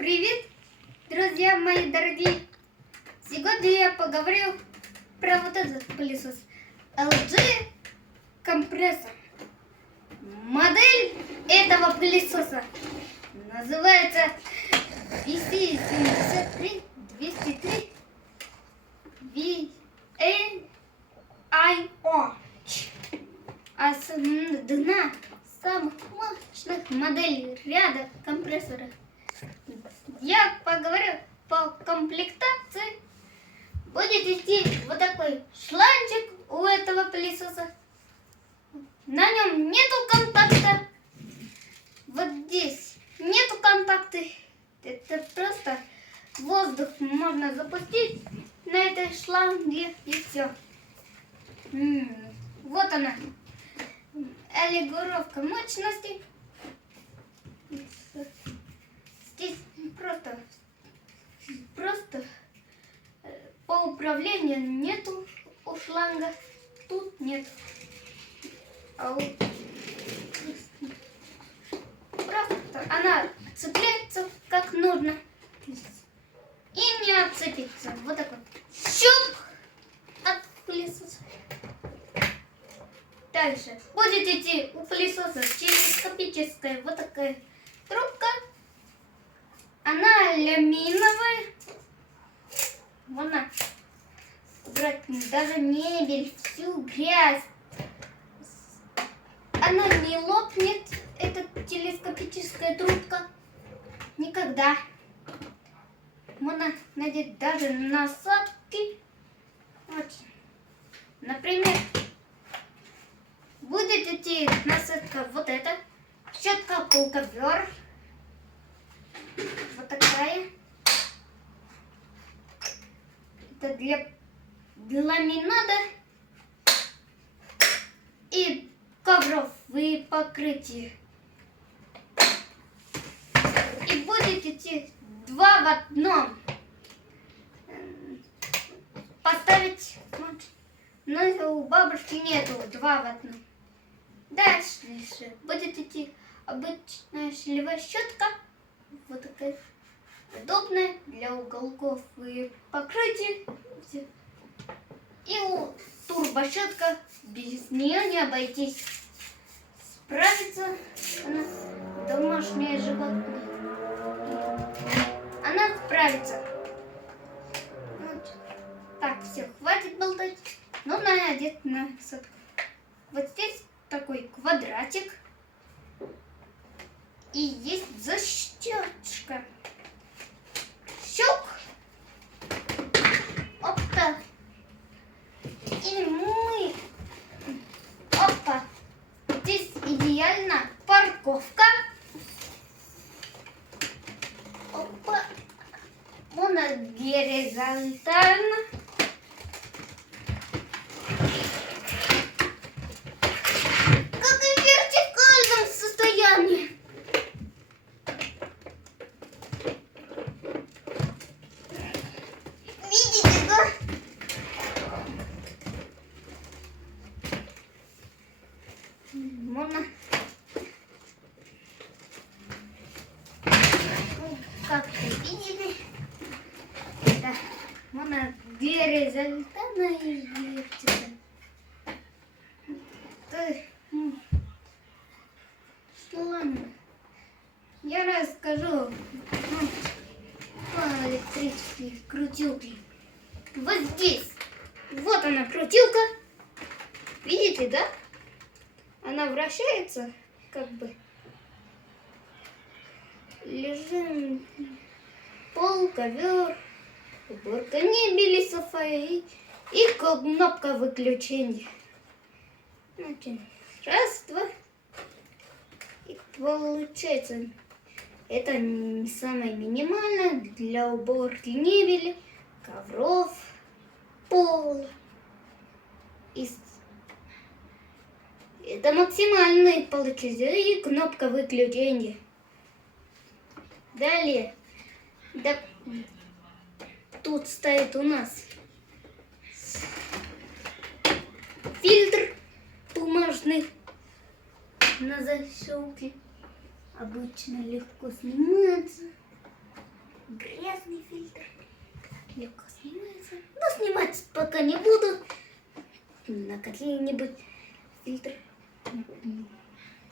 привет, друзья мои дорогие! Сегодня я поговорю про вот этот пылесос LG компрессор. Модель этого пылесоса называется VC73203 VAIO. Одна самых мощных моделей ряда компрессоров. Я поговорю по комплектации. Будет идти вот такой шланчик у этого пылесоса. На нем нету контакта. Вот здесь нету контакта. Это просто воздух можно запустить на этой шланге и все. Вот она. Регулировка мощности. Здесь просто по управлению нету у шланга. Тут нет. Просто она цепляется как нужно. И не отцепится. Вот так вот. Щуп от пылесоса. Дальше будет идти у пылесоса телескопическая вот такая трубка. Она алюминиевая. Можно убрать даже мебель, всю грязь. Она не лопнет, эта телескопическая трубка. Никогда. Можно надеть даже насадки. Вот. Например, будет идти насадка вот эта. Щетка полковер. Вот такая. Это для ламината и ковров и покрытия. И будет идти два в одном. Поставить, вот, но у бабушки нету два в одном. Дальше будет идти обычная шилевая щетка. Вот такая удобная для уголков и покрытия. И турбощетка, без нее не обойтись. Справится она, домашнее животное. Она справится. Вот. Так, все, хватит болтать. Ну, надеть насадку. Вот здесь такой квадратик. И есть защёточка. Щук. Опа. И мы. Опа. Здесь идеально парковка. Опа. Она горизонтально. Как и в вертикальном состоянии. Видите, да? Можно, как вы видели, да, можно горизонтально и вертикально. Ладно, я расскажу по электрической крутилке. Вот здесь, вот она крутилка, видите, да? Она вращается, как бы. Лежим пол, ковер, уборка мебели, софа и кнопка выключения. Значит, раз, два. И получается, это самое минимальное для уборки мебели, ковров, пола. Это максимальный получается и кнопка выключения. Далее, да, тут стоит у нас фильтр бумажный на защелке. Обычно легко снимается. грязный фильтр. Легко снимается. Но снимать пока не буду. На какие-нибудь фильтры.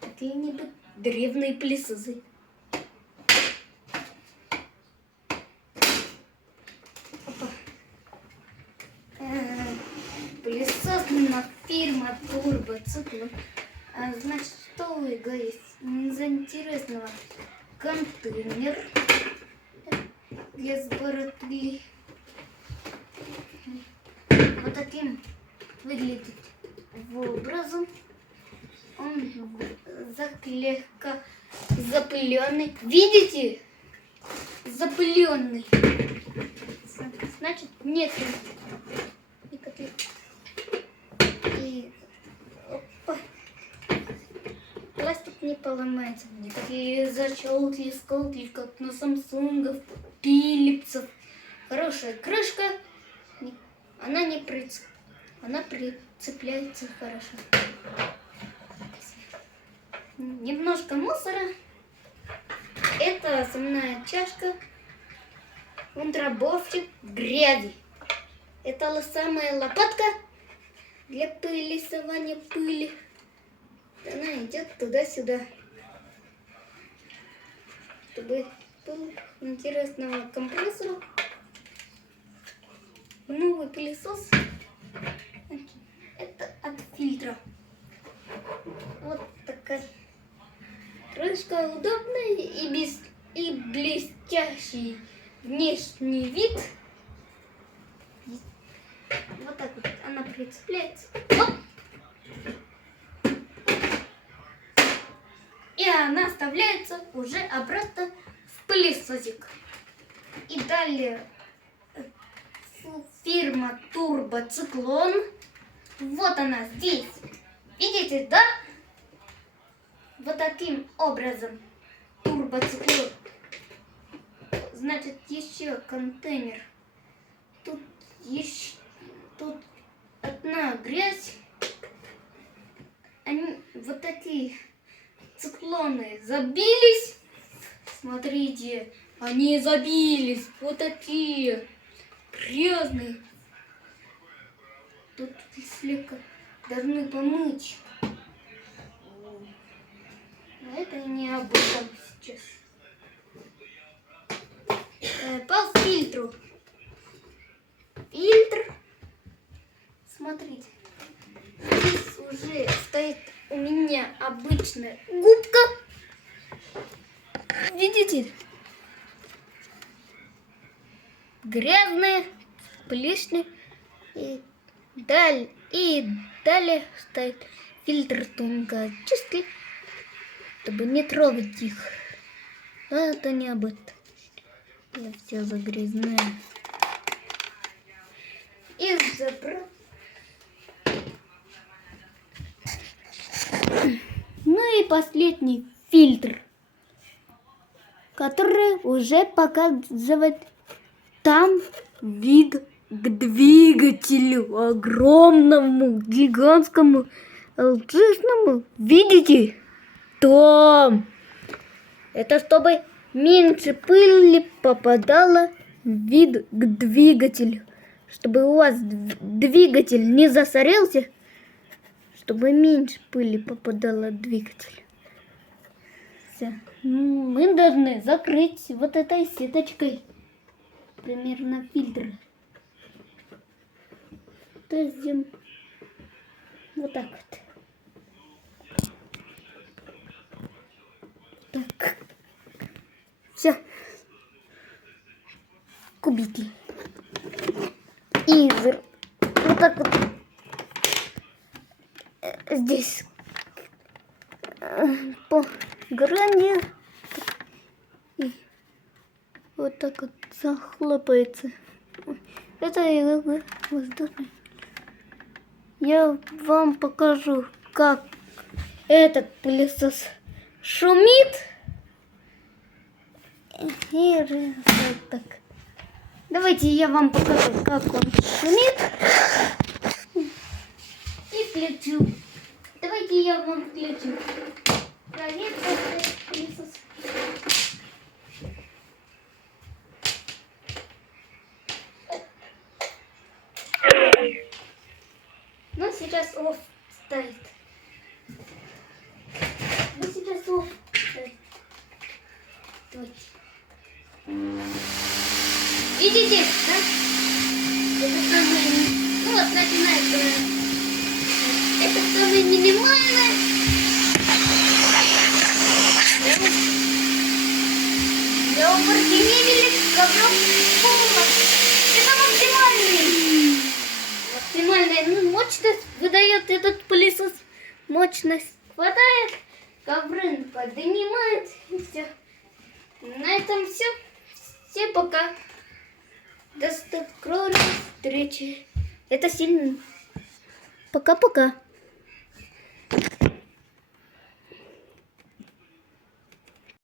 Какие-нибудь древние пылесосы. Опа. Пылесос на фирма Турбоцикл. Значит, что у него есть из интересного? Контейнер для сбора пыли. Вот таким выглядит образом. Он слегка запыленный. Видите? Запыленный. Значит, нет никаких. И опа. Пластик не поломается. Никакие защелки, сколки, как на Самсунгов, Philips'ов. Хорошая крышка. Она не она прицепляется хорошо. Немножко мусора. Это основная чашка. Контраборчик грязи. Это самая лопатка для пылесования пыли. Она идет туда-сюда, чтобы был интересного компрессора. Новый пылесос. Это от фильтра. Вот такая крышка удобная и блестящий внешний вид. Вот так вот она прицепляется. Оп! И она вставляется уже обратно в пылесосик. И далее фирма Турбоциклон. Вот она здесь. Видите, да? Вот таким образом. Турбоциклон. Значит, еще контейнер. Тут одна грязь. Они вот такие циклоны забились. Смотрите, они забились. Вот такие грязные. Тут слегка должны помыть. Но это не об этом сейчас. По фильтру. Фильтр. Смотрите. Здесь уже стоит у меня обычная губка. Видите? Грязная, плесня. И далее стоит фильтр тонкоочистки, чтобы не трогать их. Но это не об этом. Я все загрязняю. И забрал. Ну и последний фильтр, который уже показывает там вид к двигателю огромному, гигантскому, алчистному. Видите? Там. Это чтобы меньше пыли попадало в вид к двигателю. Чтобы у вас двигатель не засорился, чтобы меньше пыли попадало в двигатель. Все. Мы должны закрыть вот этой сеточкой примерно фильтр. То есть вот так вот. Так. Все. Кубики. И вот так вот. Здесь по грани и вот так вот захлопается. Это воздушный. Я вам покажу, как этот пылесос шумит. И вот так. Давайте я вам покажу, как он шумит. И включу. Давайте я вам включу. Проверь этот пылесос. сейчас off ставит. Мы сейчас off ставит. Давайте. Видите, да? Это самое... Ну вот, начинается. Это самое минимальное. Для уборки мебели, ковров, пола. Это максимальный. Максимальная мощность выдает этот пылесос. Мощность хватает, ковры поднимает и все. На этом все. Все пока. До скорой встречи. Это сильно. Пока-пока.